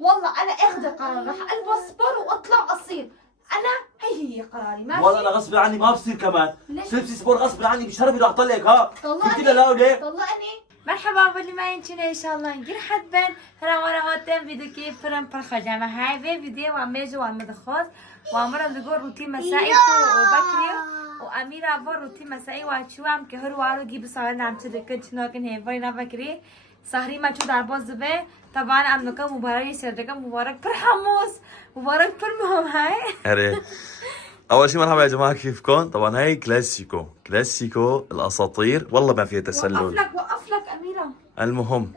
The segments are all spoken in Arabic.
والله انا اخذ قرار، راح البس بر واطلع اصير. انا هي قراري ماشي. والله انا غصب عني ما بصير كمان. ليش؟ لبسي سبور غصب عني بشرفي رح اطلعك ها. طلقني. قلت لها لا وليه؟ طلقني. مرحبا باللي ما ينشنا ان شاء الله نجير حدبن هلا مرة هاتم فيديو كيف فرن برخة جامعة هاي في فيديو وعميجو وعمدخوز وعمرة نقول روتين مسائي وبكري وأميرة بور روتين مسائي وشو عم كهر وارو جيب صارنا عم تذكر شنو كان هي فرينا بكري سهري ما شو دار باز به طبعا عم نكون مبارك يسردك مبارك بر حموس مبارك بر مهم هاي. أري اول شيء مرحبا يا جماعه كيفكم؟ طبعا هاي كلاسيكو الاساطير، والله ما فيها تسلل. وقف لك أميرة. المهم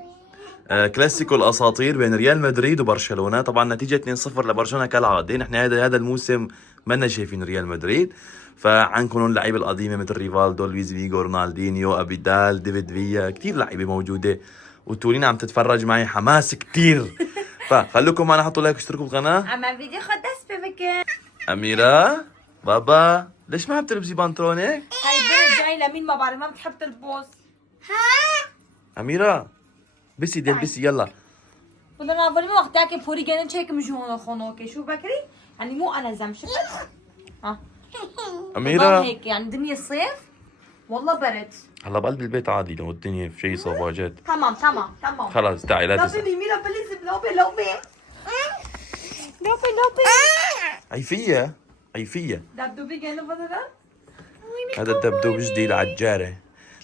كلاسيكو الاساطير بين ريال مدريد وبرشلونه. طبعا نتيجه 2-0 لبرشلونه كالعاده. نحن هذا الموسم منا شايفين ريال مدريد، فعندكم اللعيبه القديمه مثل ريفالدو، لويز فيجو، رونالدينيو، ابيدال، ديفيد فيا، كثير لعيبه موجوده وتورينا عم تتفرج معي حماس كثير. فخلوكم معنا، حطوا لايك واشتركوا بالقناه. عم فيديو خدس بمكان. اميره بابا ليش ما عم تلبسي بنطلونك؟ هاي البنت جاي لمين ما بعرف ما بتحب تلبس. اميره بسي بسي يلا. بدنا نعمل مو وقتك بوري جنن شيك مجهون خونوك شو بكري يعني مو انا زم شفت ها اميره هيك يعني دنيا الصيف والله برد. هلا بقلب البيت عادي لو الدنيا في شيء صفاجات. تمام خلاص تعي لا تزعل. أميرة بليز لوبي. لوبي عيفية دبدوبي جنن بدنا. هذا الدبدوب جديد على الجارة،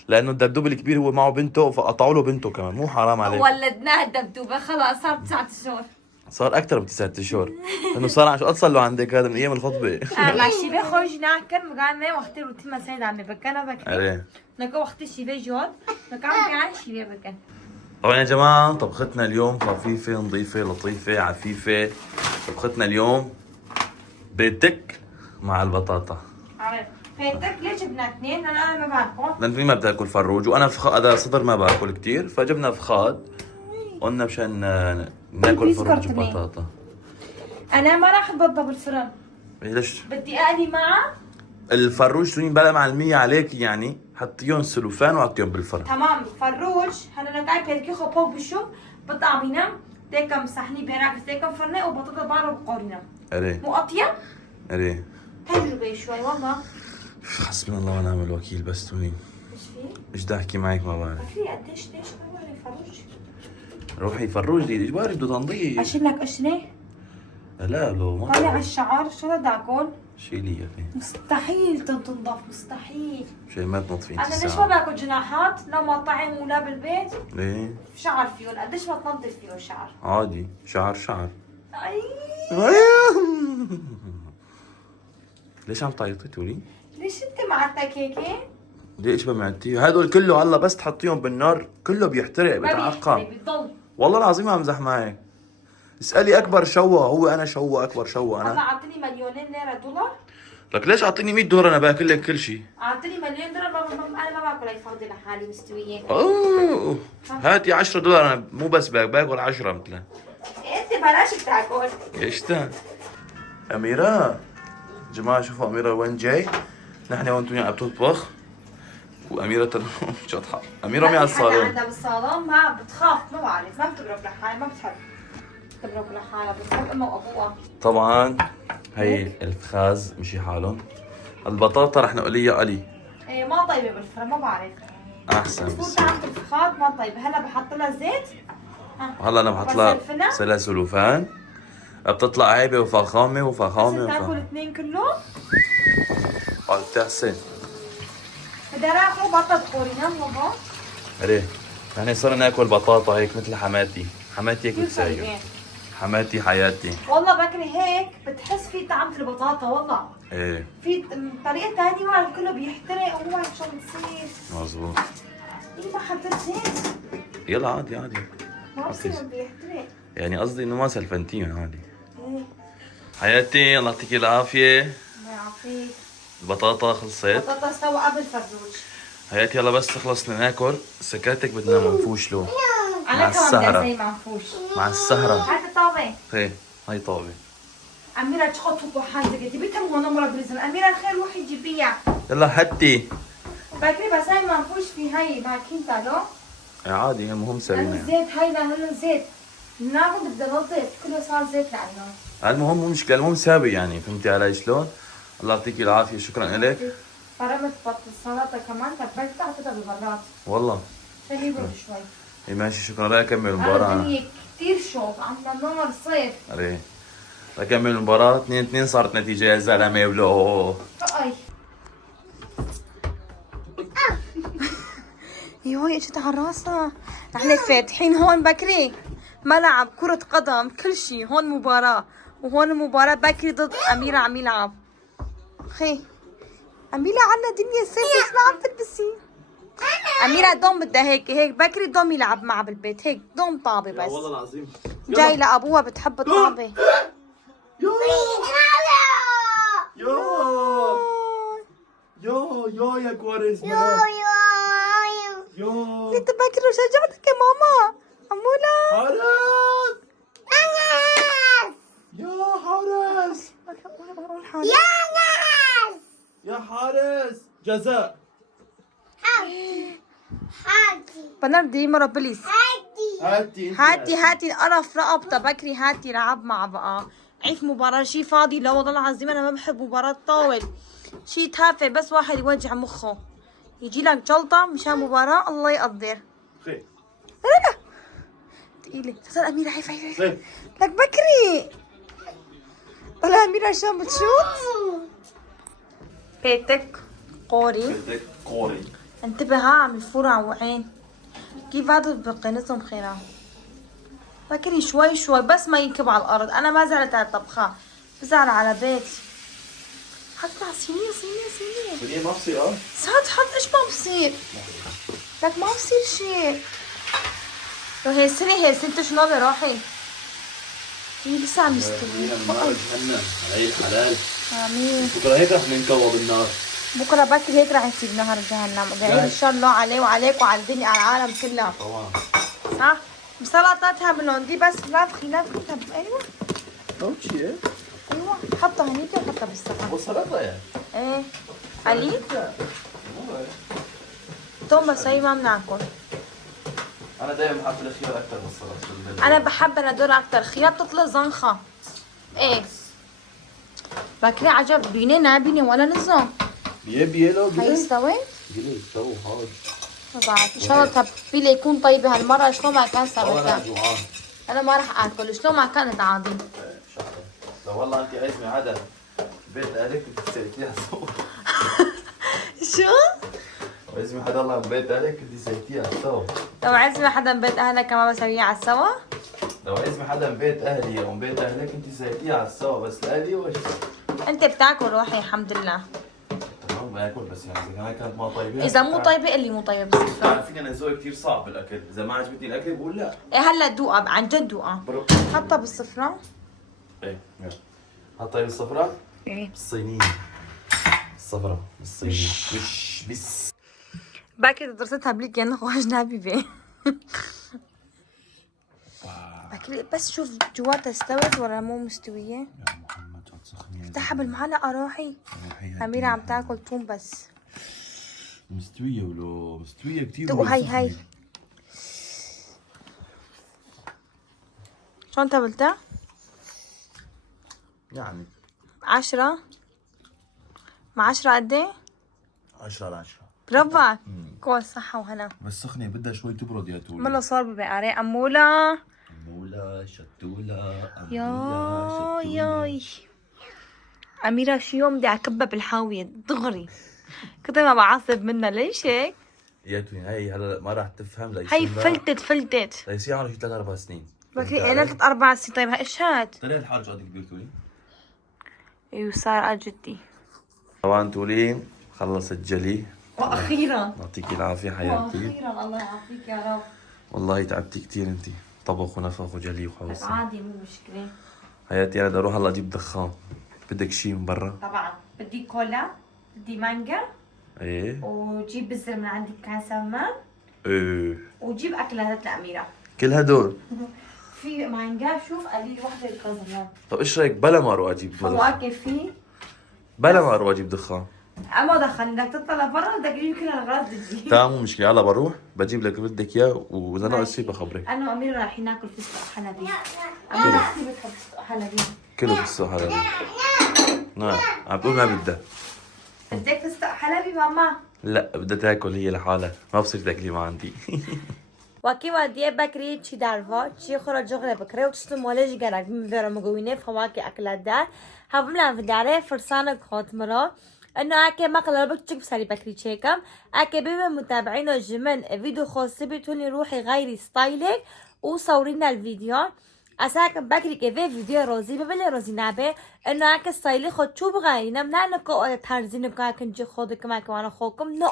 لأنه الدبدوب الكبير هو معه بنته فقطعوا له بنته كمان. مو حرام عليك؟ ولدناه الدبدوبه خلاص صار 9 شهور. صار أكثر من 9 أشهر، لأنه صار عن شو قد صار له عندك هذا من أيام الخطبة. مع شيبه خوش ناكر مقامه وقت روتين ما سيد عمي بكنا بكري عليه نكو وقت شيبه جود نكام كان شيبه بكن. طبعا يا جماعة طبختنا اليوم خفيفة نظيفة لطيفة عفيفة. طبختنا اليوم بيتك مع البطاطا. عارف فاتك ليش جبنا اثنين؟ انا ما باكل. لأن في ما بدي آكل فروج وأنا هذا صدر ما باكل كتير، فجبنا فخاد قلنا مشان ناكل فروج بطاطا. انا ما راح اتبضى بالفرن. ليش؟ بدي اقلي معه. الفروج توني بلا معلمية عليك يعني، حطيهم سلوفان وحطيهم بالفرن. تمام فروج هلا نقاي بيركي خبو بشو بطع بينام ديكم صحني بيراك ديكم فرنه وبطاطا بارو بقورنا. أري مو اطيب؟ أري تجربه شوي والله. حسبنا الله ونعم الوكيل. بس توني ايش في؟ ايش بدي احكي معك ما بعرف. في قديش ليش ما بعرف فروج؟ روحي فروج دي اجباري بده تنظيف. اشيل لك قشره؟ لا لو ما طالع على الشعر شو بدي اكل؟ شيلي يا اخي. مستحيل تنظف مستحيل. شيء ما تنظفي انت انا ليش ما الساعة. باكل جناحات؟ لا مطعم ولا بالبيت. ليه؟ شعر فيه قديش ما تنظف فيه الشعر. عادي شعر. اي ليش عم تعيطي تقولي؟ ليش انت معتك هيك؟ ليش بمعتي؟ هدول كله هلا بس تحطيهم بالنار كله بيحترق بيتعقم. بيضل. والله العظيم ما امزح معك. اسألي أكبر شوا هو أنا شوا أكبر شوا هلا أنا. اعطيني مليونين ليرة دولار. لك ليش أعطيني 100 دولار أنا باكل لك كل شيء. اعطيني مليون دولار انا ما باكل هي فاضي لحالي مستوية. أوه هاتي 10 دولار أنا مو بس باكل 10 مثلا. انت بلاش بتاكل. ايش ده؟ أميرة جماعة شوفوا أميرة وين جاي. نحن هون الدنيا عم تطبخ وأميرة شطحة. أميرة مي على الصالون. عندها بالصالون ما بتخاف ما بعرف ما بتبرك لحالها ما بتحب تبرك لحالها بتحب امها وابوها. طبعا هي الفخاز مشي حالهم. البطاطا رح نقول لها قلي. ايه ما طيبة بالفرن ما بعرف. أحسن بس بس. عند الفخاد ما طيبة. هلا بحط لها زيت. وهلا أنا بحط لها سلاسلوفان بتطلع عيبة وفخامة بس تاكل وفخامة. اثنين كلهم. قال بتحسن. بدي اروح بطل قورينا بابا. ليه؟ نحن صرنا ناكل بطاطا هيك مثل حماتي. حماتي هيك بتسايق. حماتي حياتي. والله بكري هيك بتحس في طعم البطاطا والله. ايه في طريقة ثانية ما كله بيحترق وما بعرف شو بتصير. مظبوط. ايه ما حطيت زيت. يلا عادي ما بصير بيحترق. يعني قصدي انه ما سلفنتيهم عادي. ايه حياتي الله يعطيك العافية. الله يعافيك. البطاطا خلصت. بطاطا استوى قبل فروج. حياتي يلا بس تخلص ناكل سكاتك بدنا منفوش له. انا مع كمان السهرة. بدي زي منفوش. مع السهرة. هات الطاوة. ايه هاي طابة. أميرة تخطط حاجة كده بيتم هون مرة بريزن. أميرة الخير روحي جيبيها. يلا هاتي. باكري بس هاي منفوش في هاي باكين تالو. عادي المهم لأنه سوينا. الزيت هاي لأنه الزيت. نعم بدنا ننظف كله صار زيت لعنا. المهم مو مشكله، المهم سابق يعني، فهمتي علي شلون؟ الله يعطيك العافيه، شكرا لك. فرمت بط السلطه كمان تبلتها حطيتها بالبراد والله عشان يبرد شوي. إيه ماشي، شكرا. راح اكمل المباراه. الدنيا كثير شوب عندنا نار صيف. عليه اكمل المباراه. 2-2 صارت نتيجه يا زلمه ولو. اي يوي اجت على راسها. نحن فاتحين هون بكري ملعب كرة قدم كل شيء، هون مباراة وهون مباراة. بكري ضد أميرة عم يلعب. خي أميرة عنا دنيا صيف بس ما عم تلبسي. أميرة دوم بدها هيك بكري دوم يلعب معها بالبيت، هيك دوم طابة بس. والله العظيم جاي لأبوها بتحب الطابة. يو يا كواريزما يو انت بكري وشجعتك يا ماما. أمولا حارس يا حارس يا حارس جزاء. بنردي مرة بليز. هاتي القرف رقبتها بكري. هاتي لعب مع بقى عيف مباراة شي فاضي. لا والله العظيم انا ما بحب مباراة طاول، شي تافه بس واحد يوجع مخه يجي لك جلطة مشان مباراة. الله يقدر. خير لا تقيلة صار. أميرة عيف لك بكري. طلع أميرة شو بتشوت. بيتك قوري قوري. انتبه ها عم يفور على وعين. كيف هذا بقينتهم خيرا. بكري شوي بس ما ينكب على الأرض. أنا ما زعلت على الطبخة، بزعل على بيتي. حط على صينية ما بصير. ساعات حط. ايش ما بصير لك؟ ما بصير شيء. لو هي سنة شنو روحي. هي لسه عم يستوي. جهنم علي حلال. امين. بكره هيك رح ننكوى بالنار. بكره بكري هيك رح يصير نهر جهنم. ادعي ان شاء الله عليه وعليك وعلى الدنيا على العالم كلها. طبعا. صح. بسلطاتها من دي بس نافخي. ايوه اوكي. ايوه حطها هنيك وحطها بالصحن. والسلطه يعني. ايه قليل توم بس هي ما بناكل. انا دائما بحط الخيار اكثر من السلطه. انا بحب هدول اكثر. خيار بتطلع زنخه. ايه بكري عجب بيني نابيني ولا نزل. بيلو هي استوت؟ بيلو استوى هاد. ما بعرف ان شاء الله تبيله يكون طيب هالمره. شلون ما كان والله انا سابقا. جوعان. انا ما راح اكل شلون ما كانت عادي. لو والله انت عزمي عدا بيت اهلك كنت سويتيها سوا. شو؟ عزمي حدا الله بيت اهلك كنت سويتيها سوا. لو عزمي حدا من بيت اهلك ما بسويها على السوا. لو عزمي حدا من بيت اهلي او من بيت اهلك انت سويتيها على السوا، بس لاهلي وش؟ انت بتاكل روحي الحمد لله. تمام باكل بس يعني اذا كمان كانت ما طيبه. اذا مو طيبه قل لي مو طيبه بس. بتعرفين انا ذوقي كثير صعب بالاكل، اذا ما عجبتني الاكل بقول لا. ايه هلا دوقها عن جد دوقها. حطها بالصفرة. ايه يلا حطها بالصفراء. ايه بالصينيه. الصفراء بالصينيه مش بس. باكر درستها بليك يعني اجنبي بيه. باكر بس شوف جواتها استوت ولا مو مستويه. يا محمد هتسخني. افتحها بالمعلقه روحي. أميرة عم تاكل توم بس. مستويه ولو مستويه كثير. دوق هاي شلون تبلتها؟ يعني 10 مع 10 قد ايه؟ 10 على 10. برافو. كل صحة وهنا. بس سخنه بدها شوي تبرد يا تولي. ملا صار ببقاري أمولا. أمولا شتولا ياي أميرة شي يوم بدي أكبها بالحاوية دغري. كنت ما بعصب منها. ليش هيك؟ يا تولي هي هلا ما راح تفهم ليش. هي فلتت. ليصير عمرك 3-4 سنين. بكري أنا 3-4 سنين. طيب ايش هاد؟ طلع الحاج قد كبير تولي. ايوه صار قد جدي. طبعا تولي خلصت جلي. وأخيرا يعطيك العافية حياتي. وأخيرا الله يعافيك يا رب. والله تعبتي كثير انت. طبخ ونفخ وجلي وخلص. عادي مو مشكلة. حياتي انا بدي اروح هلا اجيب دخان. بدك شيء من برا؟ طبعا بدي كولا، بدي مانجا، ايه وجيب بزر من عندك كان سمان، ايه وجيب أكلات لأميرة. كل هدول. في مانجا شوف قليل وحدة القزمان. طب ايش رايك بلا ما اروح اجيب دخان؟ فواكه في بلا ما اروح اجيب دخان. ما دخلني، بدك تطلع برا بدك تجيب كل الأغراض تجي. تمام مو مشكلة، يلا بروح بجيب لك اللي بدك اياه واذا ناقص شيء بخبرك. أنا وأميرة رايحين ناكل فستق حلبي. أميرة كثير بتحب فستق حلبي. كله فستق حلبي. نعم عم تقول ما بدها. بدك فستق حلبي ماما؟ لا بدها تاكل هي لحالها، ما بصير تاكلي ما عندي. وکی ودیه بکری چی دروا چی خورا جغله بکره و تشتم ولش گرگ میبرم مگوینه فواكه أكلات دار هم لان في داره فرسانة خاتمرا انه اكي مقلب بتشك بسالي بكري تشيكم اكي بما متابعين الجمن فيديو خاص بتوني روحي غيري ستايلك وصورينا الفيديو اساكم بكري كيفي فيديو روزي ببلي روزي نابه انه اكي ستايلي خود شو بغاينا من انكو تهرزين بكا كنجي خودك ما كمان خوكم نو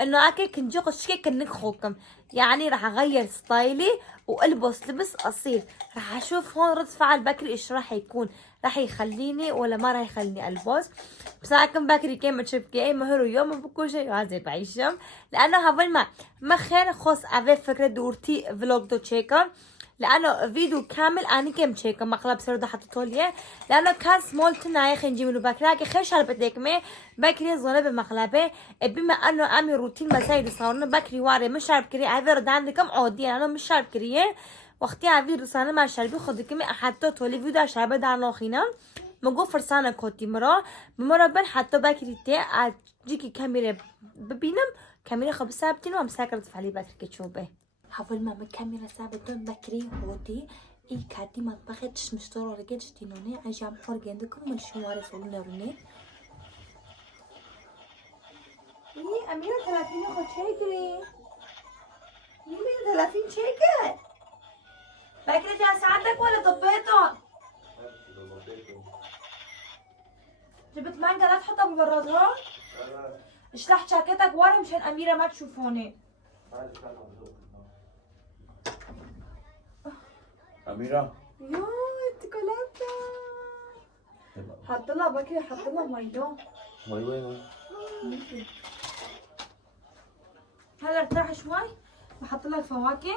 انه اكي كنجي خود شكي كنك خوكم يعني راح اغير ستايلي والبس لبس اصيل راح اشوف هون رد فعل بكري ايش راح يكون راح يخليني ولا ما راح يخليني البس بساعكم بكري كيما تشوفكي اي مهر يوم بكل شيء هذا بعيشهم لانه هبل ما خير خاص افي فكره دورتي فلوج دو تشيكر لانه فيديو كامل اني كم تشيكر مقلب سرده حطيته لي لانه كان سمول تناي خنجي منو بكراكي خير شربت لك مي بكري زوله بمقلبه بما انه امي روتين مسايد صارنا بكري واري مش شرب كري افر عندكم عادي انا مش شرب كري وقتی اوی رسانه من شربی خودی که می حتی تولی ویدیو شربه در ناخینم مگو فرسانه کتی مرا بمرا بن حتی بکری تی از جیکی کمیره ببینم کمیره خب ثابتین و هم ساکرت فعلی بکری که چوبه حاول ما کمیره ثابتون بکری هودی ای کتی مطبخه تشمشتر رو رگه جدینونه عجب خور گندکم من شماره سولون نرونه ای امیره 30 خود چیکری امیره 30 چیکر بكري جا ساعدك ولا طبيتهم؟ جبت مانجا لا تحطها بالبراد ها؟ اشلح جاكيتك ورا مشان أميرة ما تشوفوني. أميرة يا اتكلتها. حط لها بكري حط لها مية. مي وين؟ هلا ارتاح شوي بحط لك فواكه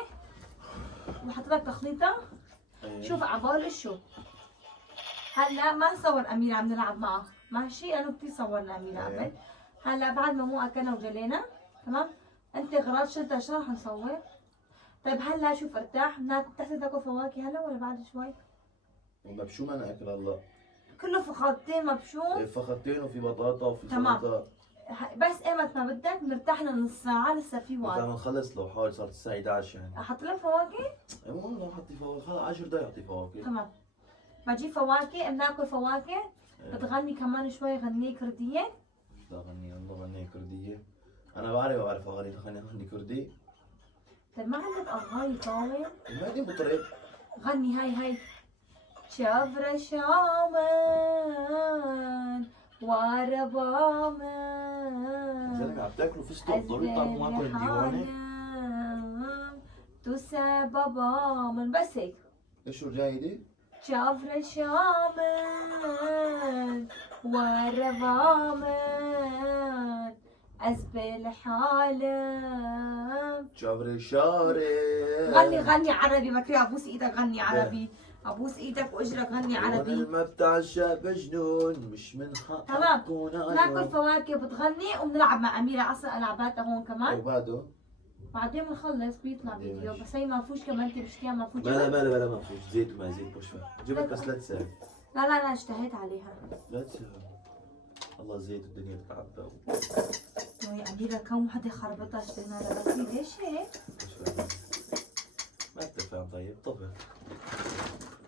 بحط لك تخليطة. شوف عبال شو هلا ما صور أميرة عم نلعب معها ماشي أنا كتير صورنا أميرة قبل هلا بعد ما مو أكلنا وجلينا تمام أنت غراض شلتها شو رح نصور طيب هلا شوف ارتاح بتحسن تاكل فواكه هلا ولا بعد شوي؟ مبشوم أنا أكل الله كله فخادتين مبشوم فخدتين وفي بطاطا وفي تمام. سلطة بس ايمت ما بدك بنرتاح لنا نص ساعة لسه في بدنا وقت نخلص لو حوالي صارت الساعة 11 يعني أحط لك فواكه؟ إيه مو لو حطي فواكه خلص 10 دقايق حطي فواكه تمام بجيب فواكه بناكل فواكه بتغني كمان شوي غنية كردية مش بدي أغني والله غنية كردية أنا بعرف أغاني غني كردي طيب ما عندك أغاني طاولة؟ ما دي بطريق غني هاي شفرة شامن وربامن زلمة عم تاكلوا فستق ضروري تطلعوا معكم الديوانة تسا بابامن بس هيك ايش جاي دي؟ شفرة شامن وربامن أزبل حالم شابري شاري غني عربي بكري ابوس ايدك غني عربي ابوس ايدك واجرك غني عربي ما بتعشى بجنون مش من حق تمام ناكل فواكه بتغني وبنلعب مع اميره اصلا العاباتها هون كمان وبعده بعدين بنخلص بيطلع فيديو بس هي ما فيهوش كمان انت بتشتيها ما فيهوش بلا ما فيش زيت وما زيت بوشفة جبت بس لا تساوي لا اشتهيت عليها لا تساوي الله زيت الدنيا بتعبى يا اميره كم حدا خربطها اشترينا لها بكري ليش هيك؟ ما تفهم طيب طبع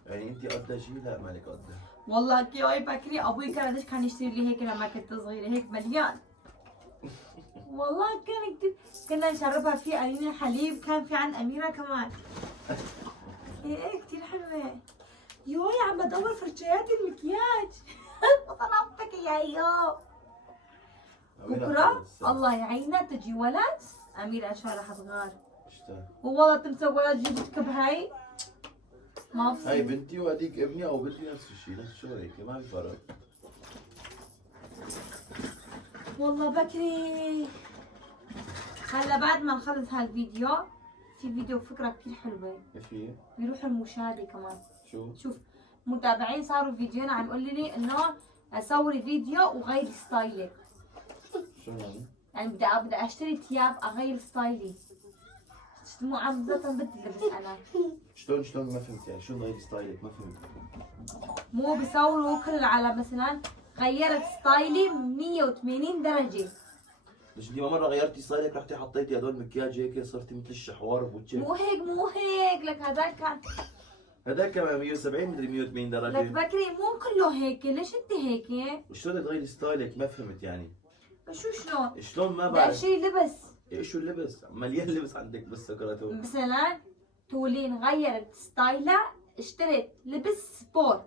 يعني انت قد شيء لا مالك قد والله كيوي بكري ابوي كان قديش كان يشتري لي هيك لما كنت صغيره هيك مليان والله كان كتير كنا نشربها فيه قليل حليب كان في عن أميرة كمان ايه كتير حلوة يوي عم بدور فرشايات المكياج طلبتك يا يو بكرة الله يعينها تجي ولد أميرة إن شاء الله حتغار والله تمسك ولد جيبتك بهاي ما بصير هاي بنتي وهذيك ابني او بنتي نفس الشيء نفس الشغل ما في فرق والله بكري هلا بعد ما نخلص هالفيديو في فيديو فكرة كتير حلوة ايش هي؟ بيروحوا المشاهدة كمان شوف متابعين صاروا فيديونا عم يقولوا لي انه صوري فيديو وغيري ستايلك شو يعني؟ يعني بدي اشتري ثياب اغير ستايلي. مو عادة بدي لبس انا. شلون ما فهمت يعني شو غير ستايلك ما فهمت. مو بيصوروا كل العالم مثلا غيرت ستايلي 180 درجة. ليش انت ما مره غيرتي ستايلك رحتي حطيتي هدول مكياج هيك صرتي مثل الشحوار بوجهك؟ مو هيك لك هذاك كان هذاك كمان 170 مدري 180 لك درجه. بكري مو كله هيك. ليش انت هيك؟ وشلون تغيري ستايلك ما فهمت يعني. شو شلون؟ شلون ما بدي بعرف. اشتري لبس ايه شو اللبس؟ مليان لبس عندك بس سكرته. مثلا تولين غيرت ستايلها اشتريت لبس سبور.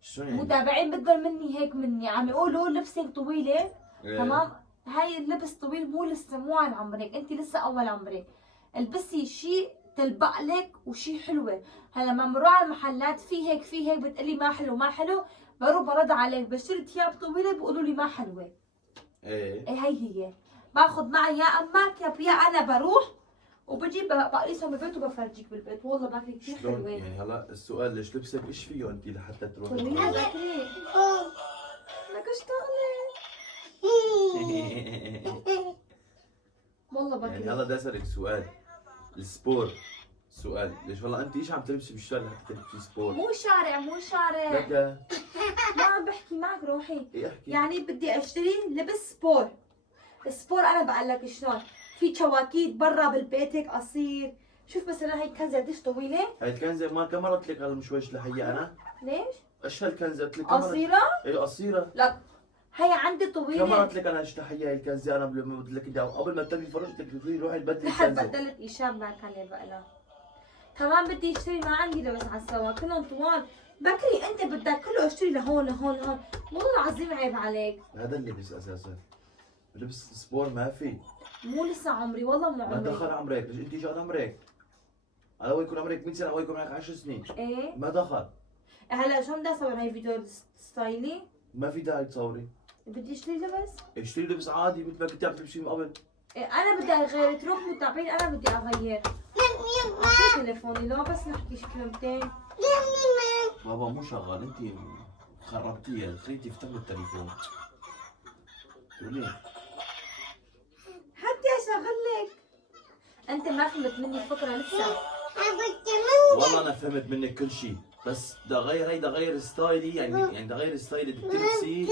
شو يعني؟ متابعين بدهم مني هيك مني عم يقولوا لبسك طويلة. إيه. تمام. هاي اللبس طويل مو لسه مو عن عمرك، انت لسه اول عمرك. البسي شيء تلبق لك وشيء حلوه. هلا لما بروح على المحلات في هيك بتقلي ما حلو ما حلو، بروح برد عليك بشتري ثياب طويله بيقولوا لي ما حلوه. ايه ايه هي باخذ معي يا امك يا انا بروح وبجيب بقيسهم بالبيت وبفرجيك بالبيت. والله باكلي كثير شلون حلوه. يعني هلا السؤال ليش لبسك ايش فيه انت لحتى تروحي؟ طويله باكلي لك اشتغلي. والله يعني باكلي هلا بدي اسالك سؤال. السبور سؤال ليش والله انت ايش عم تلبسي بالشارع حتى تلبسي سبور؟ مو شارع لك ما عم بحكي معك روحي. ايه احكي. يعني بدي اشتري لبس سبور. السبور انا بقول لك شلون، في شواكيت برا بالبيت هيك قصير. شوف مثلا هي كنزه قديش طويله. هاي الكنزه ما كم مرت لك هالمشويش لحية انا؟ ليش؟ ايش هالكنزه قلت لك كم مرت؟ قصيره؟ ايه قصيره. لا هي عندي كم طويله. مرت لك انا اشتحية هاي الكنزه انا قلت لك إياها قبل ما تبي فرجتك قلت لي روحي البدلي لحد الكنزه. بدلت ايشاب ما كان يبقى. كمان بدي اشتري ما عندي لبس على السوا كلهم طوال. بكري انت بدك كله اشتري لهون لهون. والله العظيم عيب عليك. هذا اللبس اساسا. لبس سبور ما في. مو لسه عمري والله مو ما عمري. دخل عمرك، ليش انت شو عمرك؟ انا هو يكون عمرك 100 سنه او يكون عمرك 10 سنين. ايه ما دخل. هلا شلون بدي اصور هاي فيديو ستايلي؟ ما في داعي تصوري. بدي اشتري لبس. اشتري لبس عادي مثل ما كنت عم تلبسيه من قبل. إيه انا بدي اغير تروح متابعين انا بدي اغير. اعطي تليفوني لو بس نحكي كلمتين. بابا مو شغال انت خربتيه خليتي يفتح التليفون. تقولي حتى اشغل لك. انت ما فهمت مني الفكره لسه. والله انا فهمت منك كل شيء بس بدي اغير بدي اغير ستايلي يعني بدي اغير ستايلي بدك تلبسي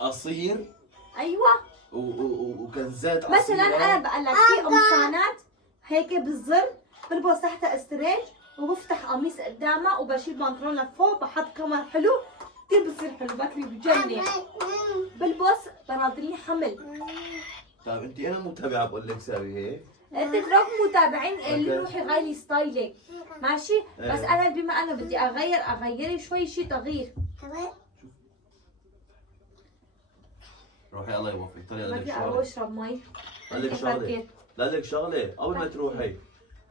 قصير ايوه وكنزات مثلا قصيرة. انا بقول لك في قمصانات هيك بالزر بلبس تحتها استريج وبفتح قميص قدامها وبشيل بنطلون لفوق بحط كمر حلو كثير بصير حلو بكري بجنن. بلبس بناطيل حمل. طيب انت انا متابعه بقول لك ساوي هيك. انت تروح متابعين اللي أوكي. روحي غيري ستايلك ماشي. بس أيوة. انا بما انا بدي اغير شوي شيء تغيير. روحي الله يوفقك طلعي اقول لك بدي شغله اشرب مي. اقول لك شغله لا لك شغله قبل ما تروحي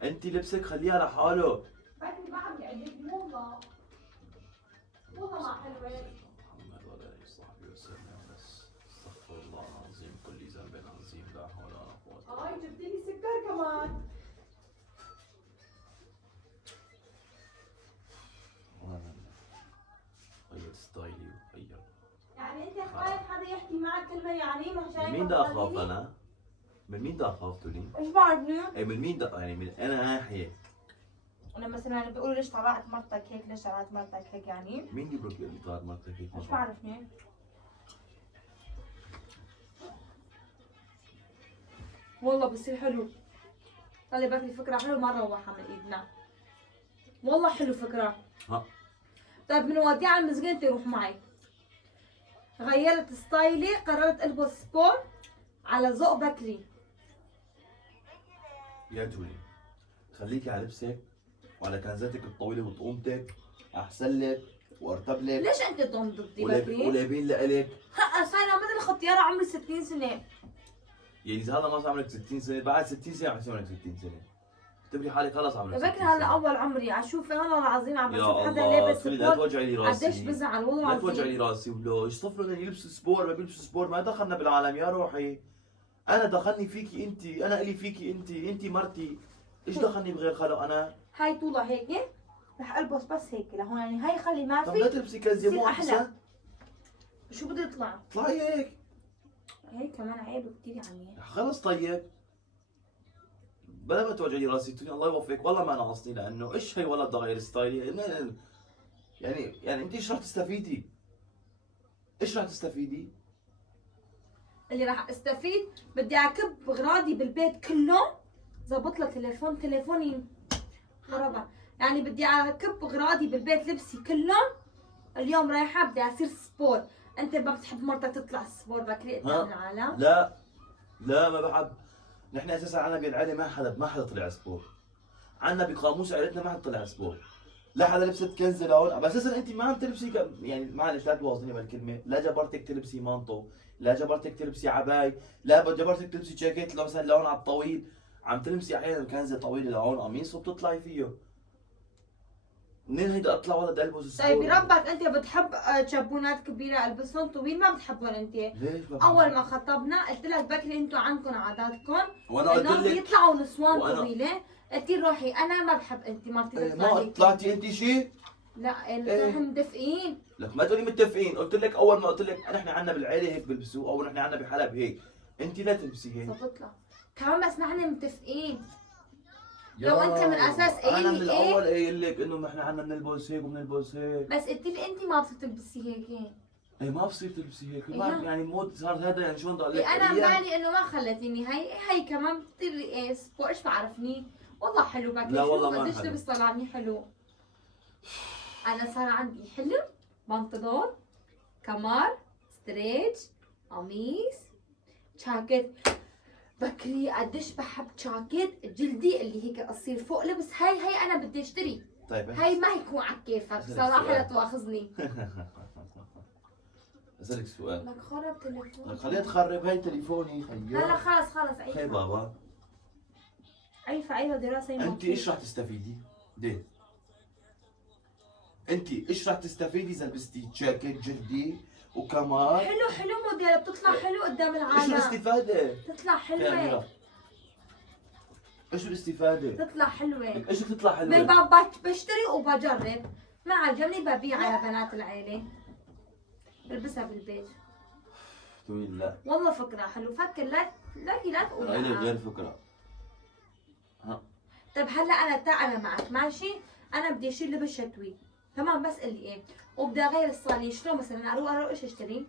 انت لبسك خليها لحاله. بكري ما عم يعجبني والله ما حلوه. محمد وعلى اله وصحبه وسلم بس استغفر الله العظيم كل ذنب عظيم لا حول ولا قوه. هاي جبتي لي سكر كمان. غير ستايلي وغير. يعني انت خايف حدا يحكي معك كلمه يعني مش من مين بدي اخاف انا؟ من مين بدي اخاف تقولي؟ ايش بعرفني؟ اي من مين يعني من انا ناحيه. انا مثلا بيقولوا ليش طلعت مرتك هيك ليش طلعت مرتك هيك يعني مين يقول لك اللي طلعت مرتك هيك؟ ايش بعرفني؟ والله بصير حلو. طلع بكري فكره حلوه ما نروحها من ايدنا. والله حلو فكره. ها طيب بنوديها على المسجد انت روح معي. غيرت ستايلي قررت البس سبور على ذوق بكري. يا جولي خليكي على لبسك وعلى كنزاتك الطويله وطقومتك احسن لك وارتب لك. ليش انت تضم ضدي بكري؟ ولابين لك. صار مثل ختيارة عمري 60 سنة. يعني اذا هذا ما صار عمرك 60 سنه بعد 60 سنه حيصير عمرك 60 سنه. اعتبري حالك خلص عمرك 60 بكري هلا سنة. اول عمري اشوف والله العظيم عم يا بشوف حدا الله لابس لا سبور توجعي لي راسي. قديش بزعل والله لا توجعي لي العظيم. راسي ولا ايش صفروا انه يلبسوا سبور ما بيلبسوا سبور ما دخلنا بالعالم يا روحي. انا دخلني فيكي انت انا الي فيكي انت مرتي ايش دخلني بغير خلق انا. هاي طولها هيك رح البس بس هيك لهون يعني هاي خلي ما طب لا في. تلبسي كنزه مو يصير احسن؟ أحلى. شو بدي يطلع؟ اطلعي هيك. هي كمان عيب كتير يعني. خلص طيب، بلا ما توجعي راسي تقولي الله يوفقك، والله ما انا قصدي، لانه ايش هي ولا بدي اغير ستايلي يعني انت ايش راح تستفيدي؟ ايش راح تستفيدي؟ اللي راح استفيد بدي اكب اغراضي بالبيت كلهم. زبط له تليفوني خربان. يعني بدي اكب اغراضي بالبيت لبسي كلهم. اليوم رايحه بدي اصير سبور. انت ما بتحب مرتك تطلع سبور بكري قدام العالم؟ لا ما بحب. نحن اساسا عنا بالعيله ما حدا طلع سبور. عنا بقاموس عيلتنا ما حدا طلع سبور. لا حدا لبست كنزه لون، بس اساسا انت ما عم تلبسي يعني معلش لا توازني بالكلمه، لا جبرتك تلبسي مانطو، لا جبرتك تلبسي عباي، لا جبرتك تلبسي جاكيت لو مثلا لون على الطويل، عم تلبسي احيانا كنزه طويله لون قميص وبتطلعي فيه. منين هيدا اطلع ولا بدي البس سبور؟ طيب بربك انت بتحب شابونات كبيره البسهم طويل ما بتحبهم انت؟ ليش بحب؟ اول ما خطبنا قلت لك بكري انتم عندكم عاداتكم وانا قلت انهم لك بيطلعوا نسوان طويله. قلت لي روحي انا ما بحب انت مرتي تطلع ما هيك. طلعتي انت شيء؟ لا إيه. نحن متفقين. لك ما تقولي متفقين، قلت لك اول ما قلت لك نحن عندنا بالعيله هيك بلبسوا، او نحن عندنا بحلب هيك، انت لا تلبسي هيك. فبطلع كمان بس نحن متفقين. لو انت من اساس انا من قايل لي الاول ايه قايل لك انه نحن عندنا بنلبس هيك وبنلبس هيك. بس قلت لي انت ما بتصير تلبسي هيك. ايه ما بصير تلبسي هيك، إيه. ما يعني مود صار هذا، يعني شلون بدي اقول لك؟ انا بالي انه ما خلتيني هي كمان بتصير ايه سبور. ايش بعرفني والله حلو بكري. لا والله ما قديش حلو. لبس طلعني حلو. انا صار عندي حلم بنطلون كمار ستريتش قميص جاكيت. بكري قديش بحب جاكيت جلدي اللي هيك قصير فوق لبس. هي انا بدي اشتري. طيب هي ما يكون على كيفك صراحه لا تواخذني. اسالك سؤال. لك خرب تليفون. لك خليها تخرب، هاي تليفوني لا خيو. خلص خي عيفة بابا. عيفة دراسة. انت ايش راح تستفيدي؟ ليه؟ انت ايش راح تستفيدي اذا لبستي جاكيت جلدي وكمار؟ حلو موديل بتطلع حلو قدام ايش العالم. الاستفادة؟ تطلع يا أميرة. حلوة. ايش الاستفادة؟ تطلع حلوة. لك ايش تطلع حلوة؟ بشتري وبجرب. ما عجبني ببيع على بنات العيلة. بلبسها بالبيت. تقولي لا. والله فكرة حلو. فكر لا تقول هاي لا. غير فكرة. ها. طيب هلا انا معك ماشي. انا بدي اشيل لبس شتوي تمام. بس قل لي ايه وبدي اغير الصالين. شلون مثلا اروح ايش اشتري؟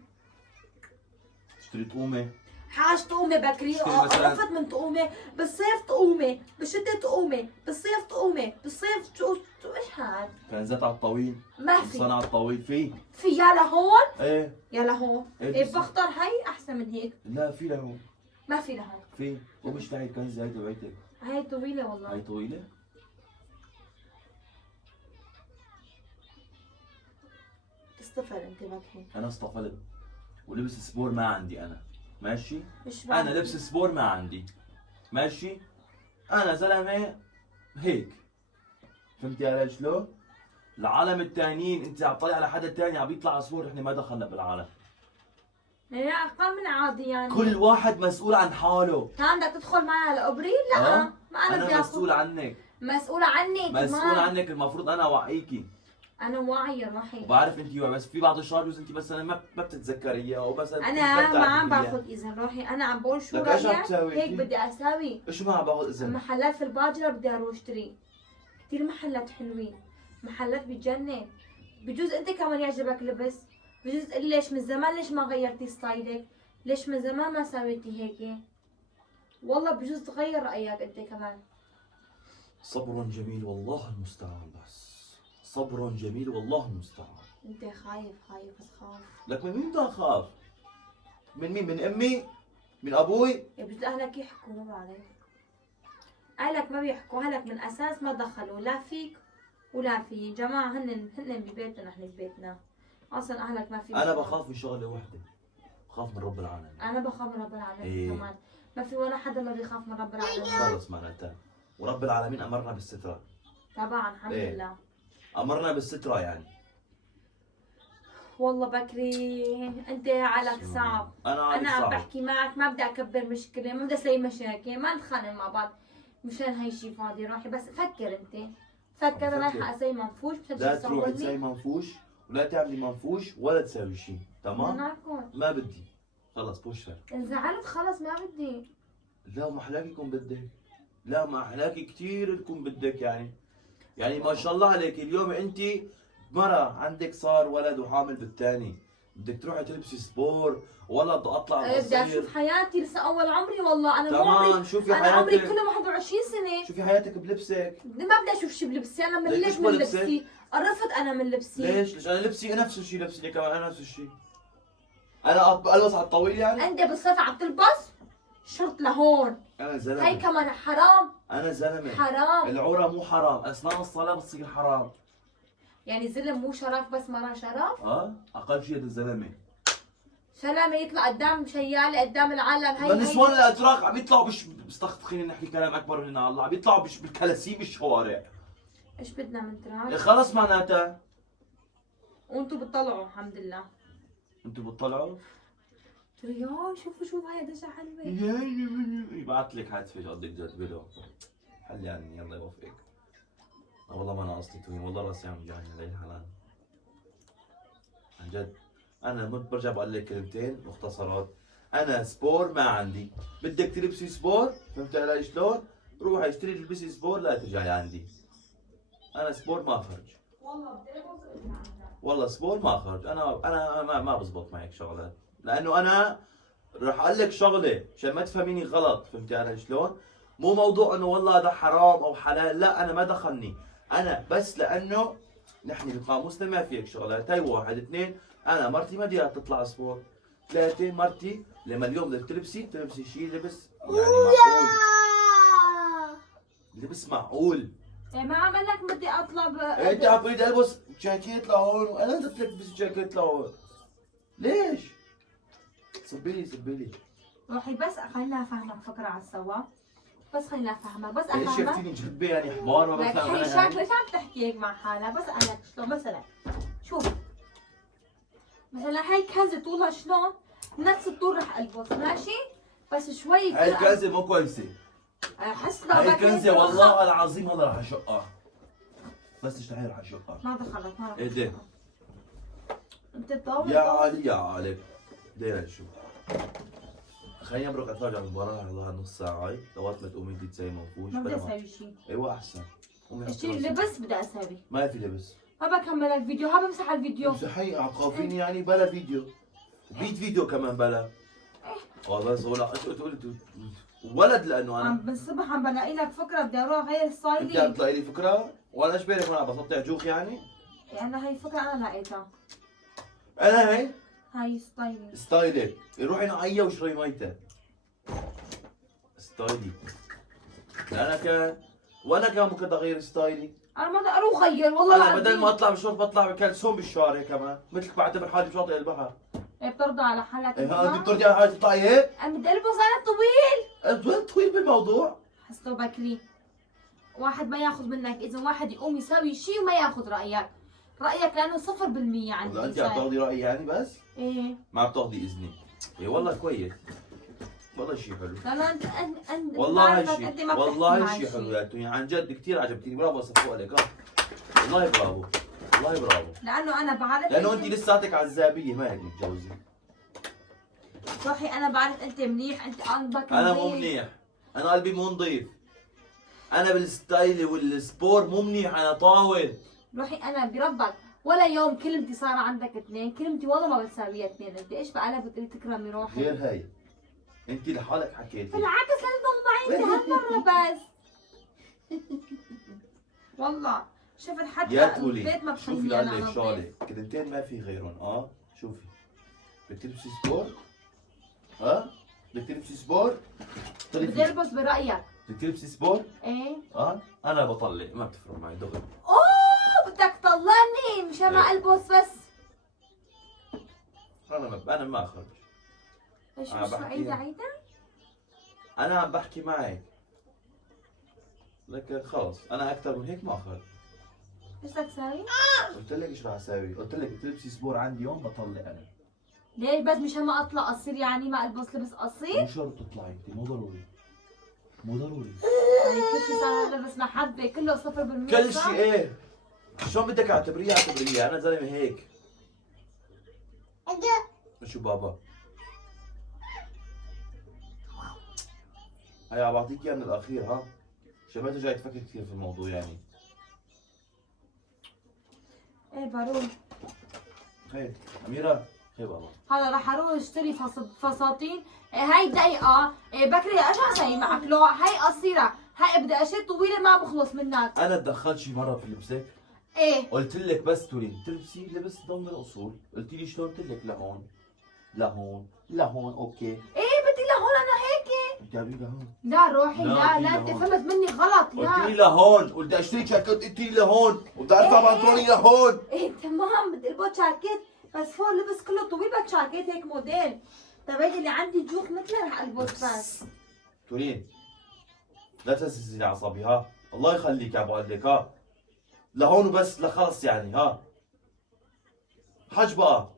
اشتري طقومة. حاج طقومة بكري. اشتري مثلاً- عرفت من طقومة بالصيف طقومة بالشتاء طقومة بالصيف طقومة بالصيف شو ايش هاد؟ كنزات على الطويل. ما في. صنع الطويل في يا لهون ايه. يا لهون. إيه إيه بس- بختار هي احسن من هيك. لا في له. ما في لهون. في ومش تاعي الكنزة هاي تبعتك. هي طويلة والله. هاي طويلة. تصطفل انت بكري. انا اصطفلت ولبس سبور ما عندي انا. ماشي. مش انا بعرف. لبس سبور ما عندي. ماشي. انا زلمه هيك. فهمتي علي شلون؟ العالم التانيين انت عم تطلع على حدا تاني عم يطلع سبور، احنا ما دخلنا بالعالم. لا اقل من عادي يعني. كل واحد مسؤول عن حاله. كان بدك تدخل معي على ابريل؟ لا آه. ما انا بدي انا آخذ- مسؤول عنك. مسؤولة عني مسؤول كمان. عنك، المفروض انا اوعيكي. انا واعية روحي. وبعرف انت بس في بعض الشغلات بجوز انت مثلا ما بتتذكريها، او مثلا انا ما عم باخذ اذن روحي. انا عم بقول شو لك إيش عم رايك تساوي هيك أنت؟ بدي اساوي. ايش ما عم باخذ اذن؟ محلات في الباجرة بدي اروح اشتري. كثير محلات حلوين. محلات بتجنن. بجوز انت كمان يعجبك لبس. بجوز تقولي ليش من زمان ليش ما غيرتي ستايلك؟ ليش من زمان ما سويتي هيك؟ والله بجوز تغير رايك انت كمان. صبر جميل والله المستعان. بس صبر جميل والله المستعان. انت خايف بس خاف. لك من مين بدي اخاف؟ من مين؟ من امي؟ من ابوي؟ بجوز اهلك يحكوا ما بعرف. اهلك ما بيحكوا. اهلك من اساس ما دخلوا لا فيك ولا في جماعة. هن ببيتنا نحن ببيتنا. اصلا اهلك ما في. انا بخاف من شغله وحده، بخاف من رب العالمين. انا بخاف من رب العالمين. إيه. كمان ما في ولا حدا ما بيخاف من رب العالمين. خلص معناتها. ورب العالمين امرنا بالستره. طبعا الحمد إيه. لله. امرنا بالستره يعني. والله بكري انت عليك صعب. انا عارف انا عم صعب. بحكي معك ما بدي اكبر مشكله. ما بدي اسوي مشاكل. ما نتخانق مع بعض مشان هي شيء فاضي روحي. بس فكر انت. فكر عم انا بفكر. رايحه اسوي منفوش مشان لا تصور تروحي لي. تسوي منفوش ولا تعملي منفوش ولا تسوي شيء، تمام؟ معكم. ما بدي. خلص بوشر. زعلت خلص ما بدي. لا ما احلاك يكون بدك. لا ما احلاك كثير تكون بدك يعني ما شاء الله عليك اليوم انت مرة عندك صار ولد وحامل بالثاني، بدك تروحي تلبسي سبور والله بدي اطلع بدي بقصير. اشوف حياتي لسه اول عمري والله انا مو تمام عمري. شوفي انا عمري حياتك، كله 21 سنه. شوفي حياتك بلبسك. ما بدي اشوف شي بلبسي، انا ليش مليت ما من لبسك؟ لبسي، قرفت انا من لبسي. ليش انا لبسي نفس الشيء لبسني كمان انا نفس الشيء. انا البس على الطويل يعني؟ انت بالصيف عم تلبس شرط لهون. انا زلمه. هي كمان حرام. انا زلمه. حرام. العورة مو حرام، اثناء الصلاة بتصير حرام. يعني زلم مو شرف بس مرة شرف. اقل شيء هذا الزلمه. سلامة يطلع قدام شيالة قدام العالم. هي النسوان الاتراك عم يطلعوا بستخدخين نحكي كلام اكبر مننا الله، عم يطلعوا بالكلاسيم بالشوارع. ايش بدنا من إيه تراك؟ خلص معناتها وانتم بتطلعوا الحمد لله. انتوا بتطلعوا؟ قلت له يا شوفوا هاي دجا حلوة. يبعث لك هاتفك قصدك جد بلو حل يعني الله يوفقك. والله ما انا قصدي توين، والله راسي عم يوجعني ليل حلال عن جد. انا برجع بقول لك كلمتين مختصرات. انا سبور ما عندي، بدك تلبسي سبور فهمت علي شلون؟ روحي اشتري تلبسي سبور لا ترجعي عندي. انا سبور ما خرج. والله سبور ما خرج. انا ما بزبط معك شغلات، لانه انا رح اقول لك شغله عشان ما تفهميني غلط فهمتي علي شلون؟ مو موضوع انه والله هذا حرام او حلال، لا انا ما دخلني، انا بس لانه نحن بقاموسنا ما في هيك شغلات. هي واحد، اثنين انا مرتي ما بدي اياها تطلع سبور، ثلاثة مرتي لما اليوم بدك تلبسي شيء لبس يعني معقول، لبس معقول. يعني ما عم لك بدي اطلع انت عم تريد البس جاكيت لهون وانا بدي تلبس جاكيت لهون. ليش؟ سبيلي روحي بس خليني افهمك فكرة على السوا. بس خليني افهمك بس ايش افهمك. شفتيني جبه يعني حمار ما لك بفهم هي انا شكلها عم تحكي هيك مع حالها. بس قالك شلون مثلا شوف مثلا هي كنزة طولها شلون نفس الطول رح البس ماشي بس شوي هاي الكنزة مو كويسة. احس هاي الكنزة والله العظيم هذا رح اشقها. بس تشتغل رح اشقها. ما دخلك ما ايه ده؟ انت طاول يا علي يا علي داير شو؟ خليني امرق اتفرج على المباراة لها نص ساعة هاي لغاية ما تقومي انت تسوي منفوش. ما بدي اسوي شيء. ايوه احسن. قومي الشيء اللي بس بدي اسوي. ما في لبس. ما بكمل الفيديو ها بمسح الفيديو. امسحي عم تخوفيني يعني بلا فيديو. بيت فيديو كمان بلا. بس ولا ولد لانه انا عم بالصبح عم بلاقي لك فكرة بدي اروح غير انت ستايلي. عم تلاقي لي فكرة وانا ايش بالك وانا بسطع جوخ يعني؟ يعني هي فكرة انا لقيتها. انا هي هاي ستايلي. ستايلي روحي نقيه وشري ميته. ستايلي وانا كان ممكن اغير ستايلي. انا ما بدي اروح غير والله انا العظيم. بدل ما اطلع بشورت بطلع بكلسون بالشارع كمان مثلك بعتبر حالي بشاطئ البحر. إيه بترضى على حالك ايه انت بترجعي على حالك تطلعي هيك؟ انا بدي البس انا طويل. انت طويل بالموضوع. حسيته بكري. واحد ما ياخذ منك اذا واحد يقوم يسوي شيء وما ياخذ رايك. رايك لانه 0% عندي. والله انت عم تاخذي رايي يعني بس؟ ايه ما عم تاخذي اذني. ايه والله كويس. والله شيء حلو. لانه انت والله بعرفك شيء انت ما والله بتحكي شيء معي حلو يا توني عن جد كثير عجبتني. برافو صفوا عليك والله برافو والله برافو. لانه انا بعرف لانه انت لساتك عزابيه ما هيك متجوزه. روحي انا بعرف انت منيح انت قلبك انا نظيف. مو منيح، انا قلبي مو نظيف. انا بالستايل والسبور مو منيح، انا طاول. روحي انا بربك ولا يوم كلمتي صار عندك اثنين. كلمتي والله ما بتساويها اثنين. انت ايش بقى بتقولي تكرمي روحي. غير هاي انت لحالك حكيتي. بالعكس لازم تضل معي انت هالمره بس. والله شفت حتى يا تولي البيت ما شوفي بخليني انا لقلك انظف. شغله كلمتين ما في غيرهم. شوفي بدك تلبسي سبور؟ بدك تلبسي سبور؟ بدي البس برايك. بدك تلبسي سبور؟ ايه انا بطلق ما بتفرق معي دغري. اوه بدك تطلعني مشان ما إيه. البس بس. انا ما اخرج. ايش أنا مش بحكي. عيدة انا عم بحكي معك لكن خلص انا اكثر من هيك ما اخرج. ايش بدك تساوي؟ قلت لك ايش راح اسوي؟ قلت لك بتلبسي سبور عندي يوم بطلق انا. ليه بس مشان ما اطلع قصير يعني ما البس لبس قصير؟ مو شرط تطلعي انت مو ضروري. مو ضروري. يعني كل شيء صار لبس محبة كله 0%. كل صح؟ شيء ايه؟ شلون بدك اعتبريه انا زلمه هيك. شو بابا؟ هيا عم بعطيك اياها من الاخير ها. شباب جاي تفكر كثير في الموضوع يعني. ايه بارون. خير اميره خير بابا. هلا رح اروح اشتري فساتين. هاي دقيقة. بكري ايش اسوي معك؟ لو هاي قصيرة، هاي بدي اشياء طويلة ما بخلص منك. انا تدخلت شي مره في لبسك؟ ايه قلت لك بس تريد تلبسي لبس ضمن الاصول، قلت لي شلون؟ قلت لك لهون لهون لهون اوكي. ايه بدي لهون انا هيك. بدي اجيب لهون. لا روحي، لا، لا بدي لا انت لهون. فهمت مني غلط. قلت لي لا لهون، وبدي اشتري جاكيت قلت لي لهون، وبدي ارفع بنطلوني لهون. ايه تمام، بدي البس جاكيت بس فوق لبس كله طويل، بدي جاكيت هيك موديل. تبعي اللي عندي جوخ مثله رح البس بس. تورين لا تهززي لي اعصابي ها، الله يخليك يا ابو قلك ها. لهون وبس لخلص يعني ها. حج بقى.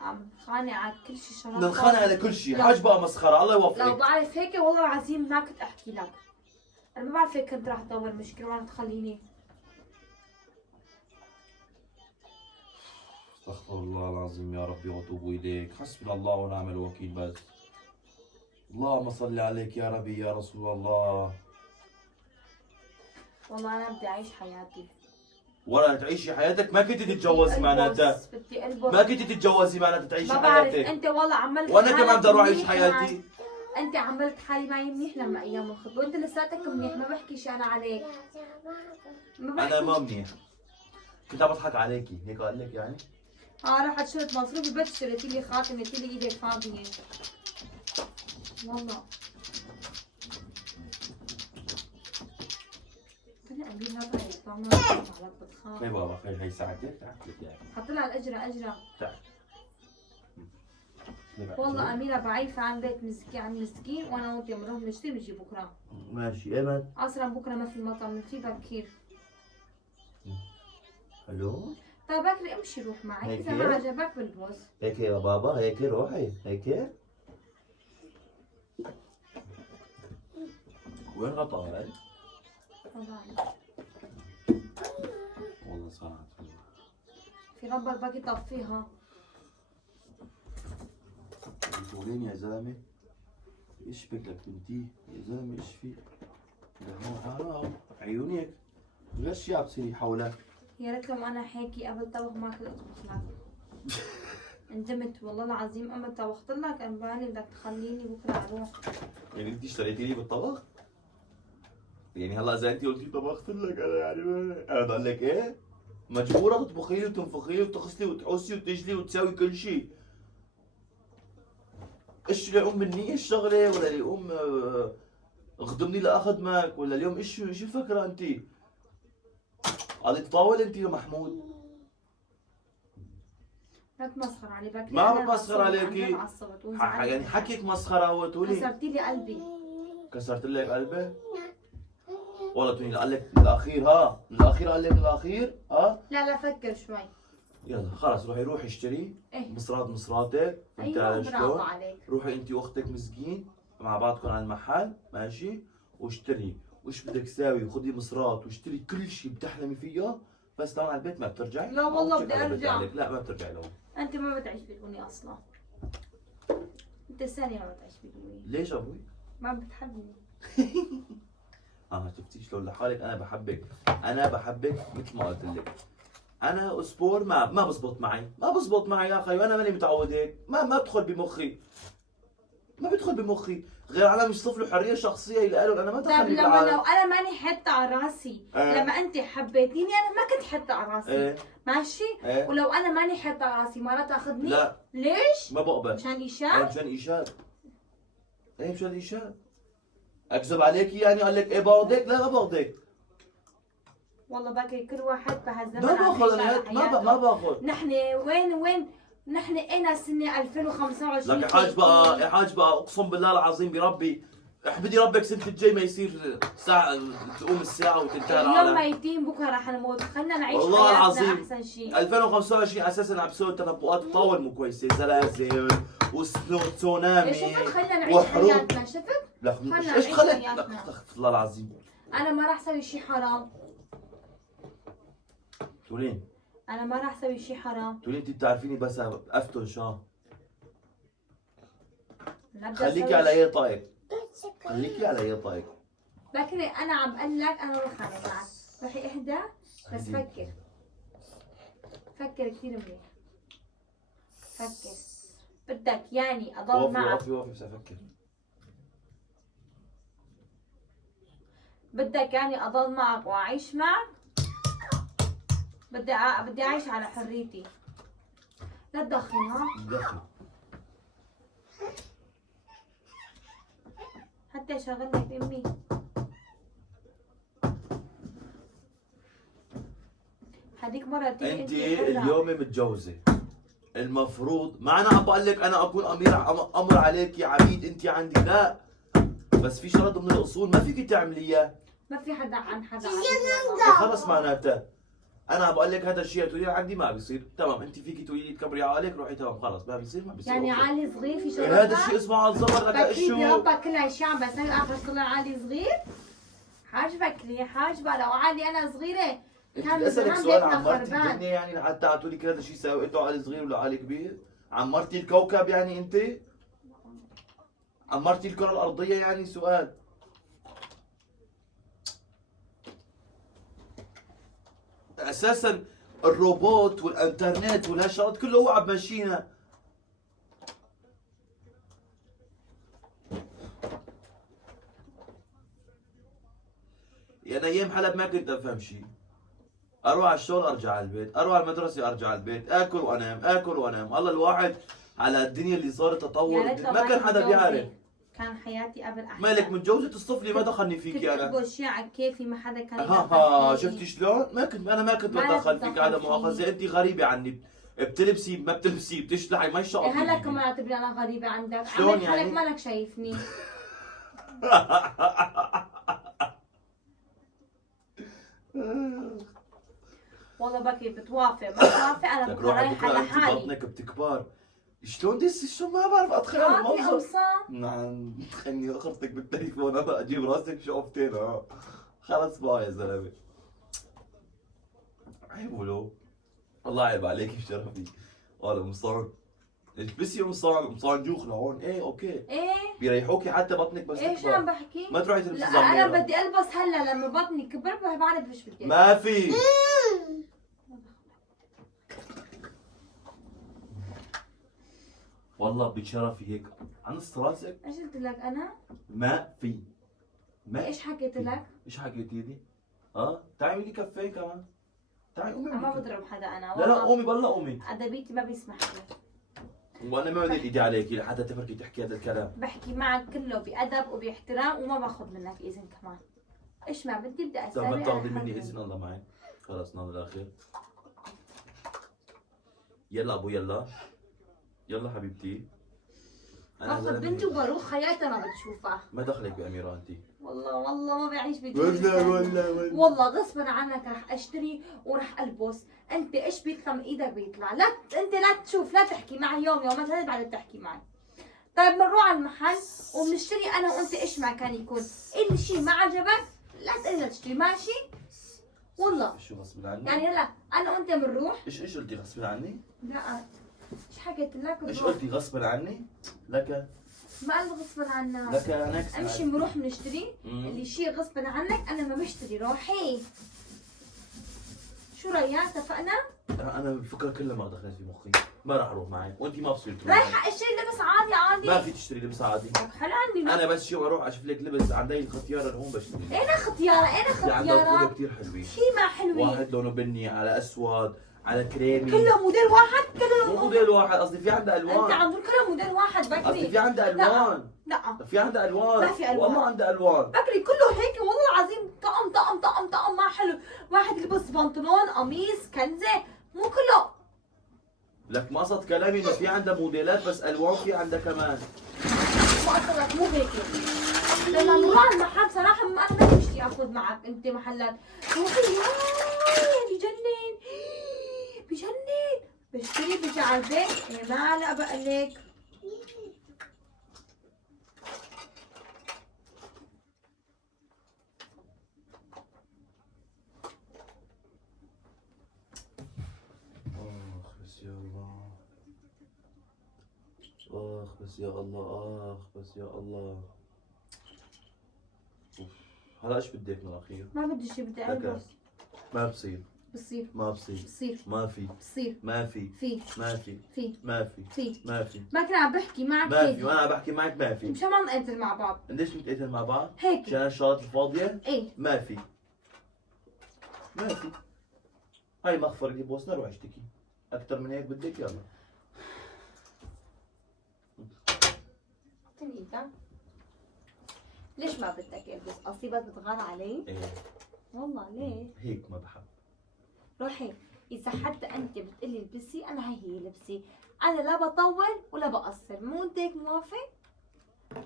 عم خانق على كل شيء شرف. ننخانق على كل شيء، لا. حج بقى مسخره، الله لو يوفقك. بعرف هيك والله العظيم ما كنت احكي لك. انا ما بعرف هيك كنت رح تدور مشكله ولا تخليني. استغفر الله العظيم يا ربي واتوب اليك، حسبنا الله ونعم الوكيل بس. اللهم صل عليك يا ربي يا رسول الله. والله انا بدي اعيش حياتي. ولا تعيشي حياتك؟ ما كنت تتجوزي معناتها. بدي البس. ما كنت تتجوزي معناتها تعيشي ما بعرف حياتك. انت والله عملت وانا حالك كمان بدي اروح اعيش منيح حياتي. معي. انت عملت حالي معي منيح لما ايام الخطبه، وانت لساتك منيح، ما بحكي شيء انا عليك. ما بحكي. انا ما منيح، كنت عم بضحك عليكي، هيك قال لك يعني؟ رحت شريت مصروفي بس اشتريتي لي خاتم، قلت لي ايدك فاضيه. والله انا امير هذا يطعمنا على البطخان. خير بابا خير، هي ساعتك تعال لك يعني. حط لها الاجره. تعال. والله اميره بعيفه عن بيت مسكين عن مسكين، وانا وانت بنروح نشتري بنجي بكره. ماشي ايمن. اصلا بكره ما في مطعم، في بكير. الو. طيب بكري امشي روح معي، هيك اذا ما عجبك بالبوس. هيك يا بابا، هيك روحي هيك. وين غطاء؟ طبعا والله صارت في ربك باقي طفيها. تقولين يا زلمه ايش بك لك بنتي؟ يا زلمه ايش في؟ هون حرام عيونك غير شي عم بصير حولك. يا ريت لو انا هيك قبل طبخ ما كنت اطبخ لك. ندمت والله العظيم، اما طبخت لك انا بالي بدك تخليني بكره اروح. يعني انت اشتريتي لي بالطبخ؟ يعني هلا اذا انت قلتي طبخت لك انا يعني انا بقول لك ايه؟ مجبوره تطبخي لي وتنفخي لي وتغسلي وتحوسي وتجلي وتساوي كل شيء. ايش اللي يقوم مني الشغله ولا اللي يقوم اخدمني لاخدمك ولا اليوم ايش شو فكره انت؟ قاعده تطاول انت يا محمود. لا تمسخر علي بكري. ما أنا بتمسخر عصبت، عليكي. عن جد عصبت وانزعجت. يعني حكيك مسخره هو تقولي كسرتي لي قلبي. كسرت لك قلبي؟ والله توني قال لك من الاخير ها، من الاخير قال لك من الاخير ها. لا فكر شوي. يلا خلص روحي اشتري إيه. مصراتك انت ايوه على برافو شلون؟ عليك. روحي انت واختك مسكين مع بعضكم على المحل ماشي، واشتري وش بدك تساوي وخذي مصرات واشتري كل شيء بتحلمي فيه، بس لهون على البيت ما بترجعي. لا والله بدي على البيت أرجع. عليك. لا ما بترجعي لهون. انت ما بتعيش بدوني اصلا. انت ثانية ما بتعيش بدوني. ليش ابوي؟ ما بتحبني. شفتي شلون لحالك انا بحبك، انا بحبك مثل ما قلت لك. انا اسبور ما بزبط معي، ما بزبط معي يا اخي، وانا ماني متعود هيك، ما بدخل بمخي. ما بدخل بمخي، غير عالم يصف له حريه شخصيه لإله، انا ما طيب دخلني لما بالعالم. لو انا ماني حتى على راسي، لما انت حبيتيني انا ما كنت حتى على راسي. ايه ماشي؟ ايه ولو انا ماني حتى على راسي ما رح تاخذني؟ لا ليش؟ ما بقبل. مشان ايه ايشان؟ مشان ايشاد. ايه مشان ايشاد. اكذب عليكي يعني قال لك ايه باخذك؟ لا ما باخذك. والله باقي كل واحد بهالزمن ما باخذ انا ما باخذ. نحن وين نحن انا سنه 2025. لك يا حاج بقى، يا حاج بقى اقسم بالله العظيم بربي احمدي ربك سنة الجاي ما يصير ساعة تقوم الساعة وتنتهي اليوم العالم. ميتين بكره رح نموت، خلينا نعيش والله حياتنا العظيم. احسن شيء. 2025 اساسا عم بسوي تنبؤات تطاول مو كويسة، زلازل وتسونامي شفت خلينا نعيش وحروب. حياتنا، شفت؟ لا خلنا ايش نعيش خلت؟ حياتنا. لا استغفر الله العظيم. انا ما راح اسوي شيء حرام. تقولين انا ما راح اسوي شيء حرام. تقولين انت بتعرفيني بس افتن شان. لا بدي خليكي أسوي على ايه طيب؟ خليكي على يطاك. بكري انا عم اقول لك انا بروح على بعض. روحي اهدى بس فكر. فكر كثير منيح. فكر. بدك يعني اضل معك. وقفي بس افكر. بدك يعني اضل معك واعيش معك؟ بدي اعيش على حريتي. لا تدخن ها؟ دخل. حتى شغلك امي. هذيك مرة تيجي انت حرة. اليوم متجوزه، المفروض ما انا عم بقول لك انا اكون امر عليك يا عبيد انت عندي، لا بس في شرط من الاصول ما فيك تعمليها. ما في حدا عن حدا. خلص معناتها انا عم بقول لك هذا الشيء تقولي عندي ما بيصير، تمام انت فيك تقولي لي تكبري عقلك روحي تمام خلص ما بيصير ما بيصير. يعني أوكي. عالي صغير في شغل. هذا الشيء اسمه على الزمر لك بكري شو؟ بربا كل هالشي عم بسوي اخر طلع عالي صغير. حاجبك حاجبه لو عالي انا صغيره كان بدي اسالك زمان سؤال، بيتنا عمرتي خربان. الدنيا يعني لحتى تعطوا لي كل هذا الشيء سوي انتوا عالي صغير ولا عالي كبير؟ عمرتي الكوكب يعني انت؟ عمرتي الكرة الأرضية يعني سؤال. أساسا الروبوت والإنترنت والهالشغلات كله هو عم ماشينا. يعني أيام حلب ما كنت أفهم شيء. أروح على الشغل أرجع على البيت، أروح على المدرسة أرجع على البيت، آكل وأنام آكل وأنام، الله الواحد على الدنيا اللي صارت تطور يا ريت لو ما كان حدا متجوزة. بيعرف. كان حياتي قبل احسن. مالك متجوزة تصطفلي ما دخلني كنت فيكي أنا. اكبر شيء على كيفي ما حدا كان ها يدخل شفتي شلون؟ انا ما كنت ما بتدخل تتدخل فيك هذا فيني. مؤاخذة، انت غريبة عني، بتلبسي ما بتلبسي بتشلعي ما يشعر هلا فيكي. كمان اعتبري انا غريبه عندك. شلون عملت يعني؟ حالك مالك شايفني. والله بكري بتوافق ما توافق انا لك بكره روحي رايحه بكره انت لحالي. بطنك بتكبر. شلون شلون ما بعرف اتخيل في المنظر. قمصان. نعم خلني اخرتك بالتليفون انا اجيب راسك شوفتين خلص بقى يا زلمه. عيب ولو الله عيب عليك بشرفي. والله قمصان البسي قمصان جوخ لهون ايه اوكي ايه بيريحوكي حتى بطنك بس ايه شو تكبر. عم بحكي؟ ما تروحي تلبسي لا زميرة. انا بدي البس هلا لما بطني كبر بعرف ايش بدي. ما في. والله بشرفي هيك عنص راسك. ايش قلت لك انا؟ ما في. ما ايش حكيت لك؟ ايش حكيتي لي؟ تعي لي كفين كمان. تعي قومي. ما بضرب حدا انا لا قومي بالله قومي. ادبيتي ما بيسمح لي. وانا ما بدي ايدي عليكي لحتى تفركي تحكي هذا الكلام. بحكي معك كله بأدب وباحترام وما باخذ منك اذن كمان. ايش ما بدي بدي طب اسوي. ما بتاخذي مني اذن الله معي. خلص ناظر الاخير. يلا ابو يلا. يلا حبيبتي. باخذ زلمة بنتي هيك. وبروح خياتها ما بتشوفها. ما دخلك باميره انت. والله ما بعيش بدي. ولا والله غصبا عنك رح اشتري ورح البس. انت ايش بيطلع من ايدك بيطلع. لا انت لا تشوف لا تحكي معي يوم يومين ثلاثه بعد تحكي معي. طيب بنروح على المحل وبنشتري انا وانت ايش ما كان يكون. الشيء ما عجبك لا تقدر تشتري ماشي. والله شو غصب عني؟ يعني هلا انا وانت بنروح. ايش قلتي غصب عني؟ لا ايش حكيت لك؟ ايش بنروح. قلتي غصب عني؟ لك ما قلت غصبا عنك. لك انا امشي بنروح بنشتري مم. اللي شيء غصبا عنك انا ما بشتري روحي. شو ريان اتفقنا؟ انا الفكره كلها ما دخلت في مخي، ما راح اروح معك وانت ما بصير تروحي. رايحه اشتري لبس عادي عادي. ما في تشتري لبس عادي. لك حلو عندي انا بس شو اروح اشوف لك لبس عندي الختيار هون بشتري. اين ختيارة اين في عندها طولة ختيارة؟ كثير حلوين. في ما حلوين. واحد لونه بني على اسود على كريمي. كله موديل واحد مو كله. موديل واحد قصدي في عندها انت الوان. عم تقول كله موديل واحد قصدي بكري. في عندها الوان. لا في عندها الوان. ما في ألوان. والله عندها الوان. بكري كله هيك والله العظيم طقم طقم طقم طقم ما حلو. واحد يلبس بنطلون قميص كنزة مو كله. لك ما قصد كلامي انه في عندها موديلات بس الوان في عندها كمان. ما قصدك مو هيك. لما نروح على المحل صراحة انا ما بمشي اخذ معك انت محلات. روحي بجنن بجنن. بشتري بجي على البيت إيه ما لا بقلك. بس يا الله. بس يا الله. بس يا الله. هلا ايش بدك من الاخير؟ ما بدي شيء، بدي البس. ما بصير. بصير. ما بصير. بصير. ما في. بصير. ما في. في. ما في. في. ما في. في. ما في. ما كنت عم بحكي معك ما هيك. في، وانا عم بحكي معك ما في. مشان ما نقتل مع بعض. ليش نتقاتل مع بعض؟ هيك. عشان الشغلات الفاضية؟ ايه. ما في. ما في. هاي مغفر لي بوسنا، روح اشتكي. أكثر من هيك بدك؟ يلا. اعطيني ايدك. ليش ما بدك البس؟ قصدي بس بتغار علي؟ ايه. والله ليه؟ هيك ما بحب. روحي، إذا حتى أنت بتقلي البسي أنا هي لبسي، أنا لا بطول ولا بقصر، مو أنت هيك موافق؟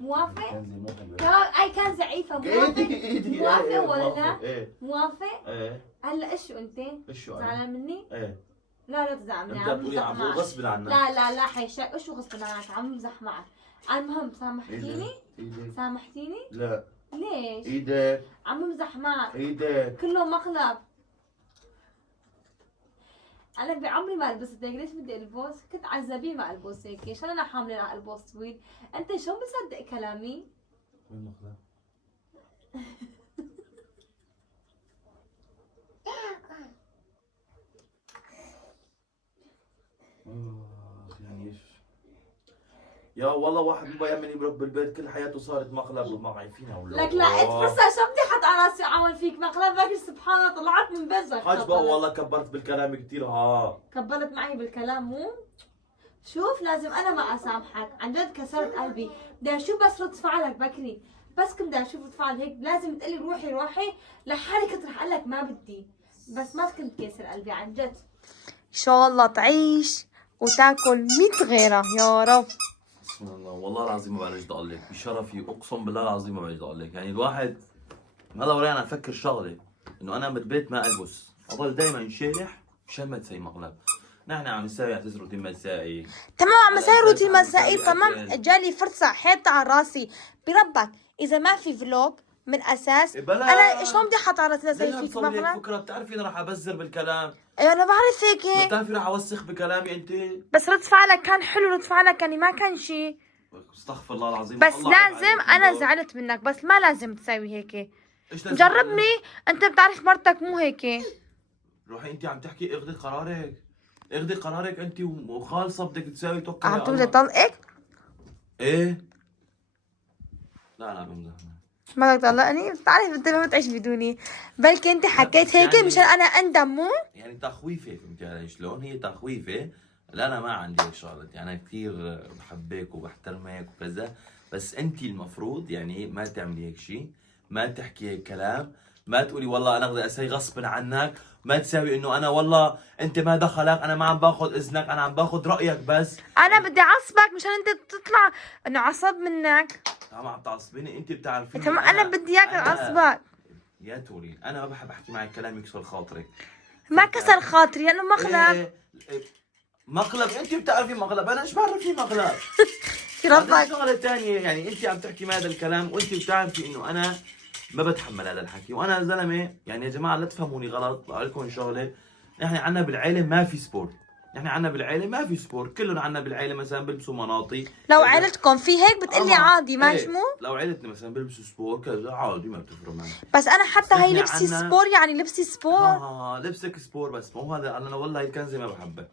موافق؟ كنزي مو حلوة. أي كان زعيفة، موافق؟ ايدي موافق ولا لا؟ ايه. موافق؟ ايه. هلا إيش شو أنت؟ ايش شو أنا؟ زعلان مني؟ ايه. لا لا تزعل مني، انت عم بتقولي بمزح عم معك. غصب عنك. لا لا لا حيشا، إيش غصب عنك؟ عم بمزح معك. المهم سامحتيني؟ ايدك. سامحتيني؟ لا. ليش؟ ايدك. عم بمزح معك. ايدك. كله مقلب. انا بعمري ما لبست هيك، ليش بدي البس؟ كنت عزبيه ما البس هيك، عشان انا حامله رح البس طويل. انت شو مصدق كلامي؟ وين مخلع؟ يعني ايش؟ يا والله واحد ما يأمن يمرق بالبيت كل حياته صارت مقلب وما فينا ولا لك لا انت فرصه شو بدي حط على راسي عمل فيك مقلب؟ بكر سبحان الله طلعت من بزك. حاج بقى والله كبرت بالكلام كثير. كبرت معي بالكلام مو؟ شوف لازم انا ما اسامحك، عن جد كسرت قلبي، بدي اشوف بس رد فعلك بكري، بس كنت بدي اشوف رد فعل هيك، لازم تقلي روحي روحي، لحالي كنت رح اقول لك ما بدي، بس ما كنت كسر قلبي عن جد. ان شاء الله تعيش وتاكل 100 غيرها يا رب. بسم الله والله العظيم ما بعرف اقول لك بشرفي، اقسم بالله العظيم ما بعرف اقول لك. يعني الواحد ما دوري انا افكر شغله انه انا بالبيت ما البس، اضل دائما شالح مشان ما تسوي مقلب. نحن عم نسوي اعتذر روتين مسائي. تمام عم اسوي روتين مسائي تمام. جالي فرصه حيطه على راسي بربك، اذا ما في فلوج من اساس انا شلون بدي احط على راسي اسوي فيك مقلب؟ فكره بتعرفي انا راح ابزر بالكلام. ايوه انا بعرف هيك، بتعرفي راح اوسخ بكلامي انت. بس رد فعلك كان حلو، رد فعلك يعني ما كان شيء. استغفر الله العظيم. بس الله لازم انا زعلت منك، بس ما لازم تسوي هيك. ايش لازم؟ جربني، انت بتعرف مرتك مو هيك. روحي انت عم تحكي اخذي قرارك، اخذي قرارك انت وخالصه بدك تساوي توكل عم تقول طلقك؟ ايه. لا انا بمزح. ما بدك تطلقني؟ بتعرف انت ما بتعيش بدوني، بلكي انت حكيت هيك يعني مشان انا اندم مو؟ يعني تخويفه، فهمتي علي شلون؟ هي تخويفه. لا انا ما عندي هيك شغلات، يعني انا كثير بحبك وبحترمك وكذا، بس انت المفروض يعني ما تعملي هيك شيء، ما تحكي هيك كلام، ما تقولي والله انا بدي اسوي غصب عنك، ما تساوي انه انا والله انت ما دخلك، انا ما عم باخذ اذنك، انا عم باخذ رايك بس. انا بدي اعصبك مشان انت تطلع انه عصب منك. عم تعصبيني انت، بتعرفيني. تمام انا بدي اياك اعصبك يا تورين انا ما بحب احكي معك كلام يكسر خاطرك. ما كسر خاطري لانه مقلب. مقلب انت بتعرفي مقلب، انا ايش بعرفني مقلب؟ في هذا ربك شغله ثانيه، يعني انت عم تحكي هذا الكلام وانت بتعرفي انه انا ما بتحمل هذا الحكي، وانا زلمه. يعني يا جماعه لا تفهموني غلط، بقول لكم شغله، نحن عندنا بالعيله ما في سبورت، نحن عندنا بالعيله ما في سبورت، كلهم عندنا بالعيله مثلا بيلبسوا مناطي. لو عيلتكم في هيك بتقلي عادي ما ايه. شمو؟ لو عيلتنا مثلا بيلبسوا سبور كذا عادي ما بتفرق معي. بس انا حتى هي نحن لبسي عنا- سبور، يعني لبسي سبور. لبسك سبور، بس مو هذا. انا والله هاي الكنزه ما بحبها.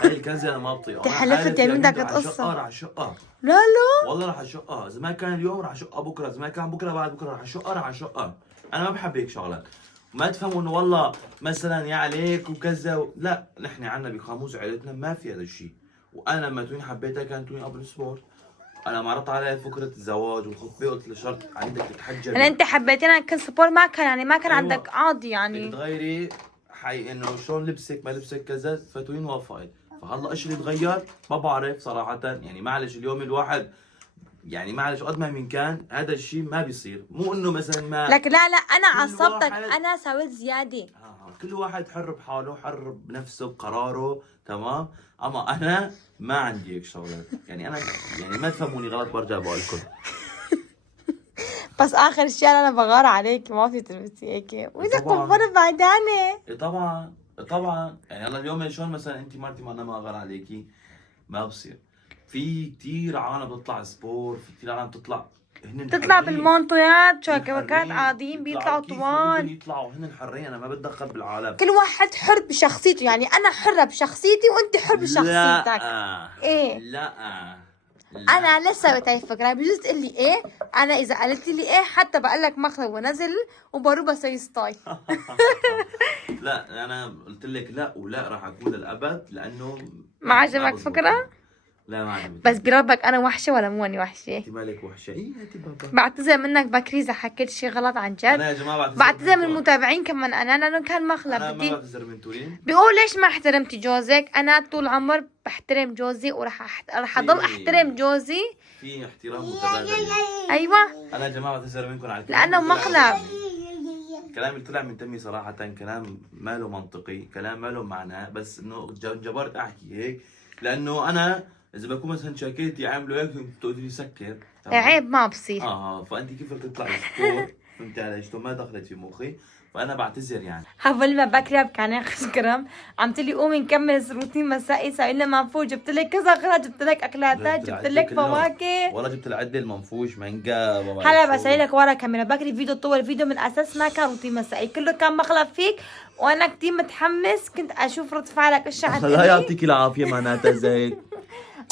هاي الكنزه انا ما بطيقها. انت حلفت يمين بدك رح تقصها. اشقها، رح اشقها لا لا والله، رح اشقها. اذا ما كان اليوم رح اشقها بكره، اذا ما كان بكره بعد بكره رح اشقها، رح اشقها. انا ما بحب هيك شغلات. ما تفهموا انه والله مثلا يا عليك وكذا لا، نحن عندنا بقاموس عائلتنا ما في هذا الشيء. وانا لما توني حبيتها كانت توني قبل سبور. انا ما عرضت عليها فكره الزواج والخطبه، قلت لها شرط بدك تتحجبي. يعني انت حبيتينا كل سبور ما كان يعني ما كان أيوة. عندك عادي بدك يعني. تغيري حي انه شلون لبسك ما لبسك كذا، فتوين وافقت. فهلا ايش اللي تغير؟ ما بعرف صراحه. يعني معلش اليوم الواحد يعني معلش قد ما من كان هذا الشيء ما بيصير، مو انه مثلا ما لك لا لا انا كل عصبتك، واحد- انا سويت زياده. كل واحد حر بحاله، حر بنفسه بقراره، تمام. اما انا ما عندي هيك شغلات. يعني انا يعني ما تفهموني غلط، برجع بقول لكم. بس اخر شيء انا بغار عليك ما في تلبسي هيك واذا طبعاً. كبر بعدانه. إيه طبعا طبعا. يعني هلا اليوم شلون مثلا انت مرتي ما انا ما اغار عليكي، ما بصير. في كثير عالم بتطلع سبور، في كثير عالم بتطلع تطلع بالمونطويات شوكبكات عاديين بيطلعوا طوال. يطلعوا هن حرين، انا ما بتدخل بالعالم. كل واحد حر بشخصيته، يعني انا حرة بشخصيتي وانت حر بشخصيتك. ايه لا انا لسه سويت هاي الفكره، بجوز تقول لي ايه، انا اذا قالت لي ايه حتى بقول لك مقلب ونزل وبروح بسوي ستايل. لا انا قلت لك لا ولا راح اكون للابد لانه ما عجبك فكره؟ لا ما عجبني. بس بربك انا وحشه ولا مو اني وحشه؟ انت مالك وحشه. ايه انت بابا. بعتذر منك بكري اذا حكيت شي غلط عن جد. انا يا جماعه بعتذر من المتابعين كمان، انا لانه كان مخلب. انا ما بعتذر من تورين. بيقول ليش ما احترمتي جوزك؟ انا طول عمر بحترم جوزي وراح راح اضل احترم جوزي. في احترام متبادل. ايوه انا يا جماعه بعتذر منكم على لانه مخلب. الكلام اللي طلع من تمي صراحه كلام ما له منطقي، كلام ما له معنى، بس انه جبرت احكي هيك لانه انا اذا بكون مثلا شاكيتي عامله هيك بتقولي لي سكر. عيب ما بصير. فانت كيف بدك تطلعي سكور؟ فهمتي علي شو ما دخلت في مخي، فانا بعتذر يعني. قبل ما بكري كان خشكرم عم تقولي قومي نكمل روتين مسائي، سوي لنا منفوش، جبت لك كذا غدا، جبت لك اكلاتات، جبت لك فواكه، والله جبت العده المنفوش مانجا. هلا بسوي لك ورا كاميرا. بكري فيديو طول الفيديو من اساس ما كان روتين مسائي، كله كان مخلب فيك وانا كتير متحمس كنت اشوف رد فعلك ايش الله يعطيك العافيه معناتها زيت.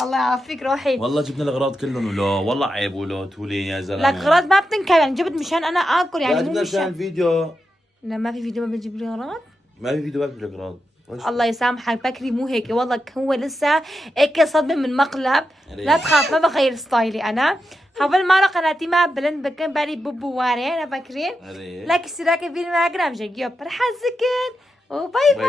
الله يعافيك روحي. والله جبنا الاغراض كلهم ولا والله عيب ولا تولين يا زلمه. الاغراض ما بتنكر، يعني جبت مشان انا اكل، يعني مو مشان مشان الفيديو. لا ما في فيديو ما بتجيب لي اغراض. ما في فيديو بجيب الاغراض. الله يسامحك بكري مو هيك والله، هو لسه هيك صدمه من مقلب. لا تخاف ما بغير ستايلي انا. قبل ما قناتي ما بلند بكن بالي بوبو واري انا بكري. لايك اشتراك في الانستغرام جيوب رح الذكر وباي باي.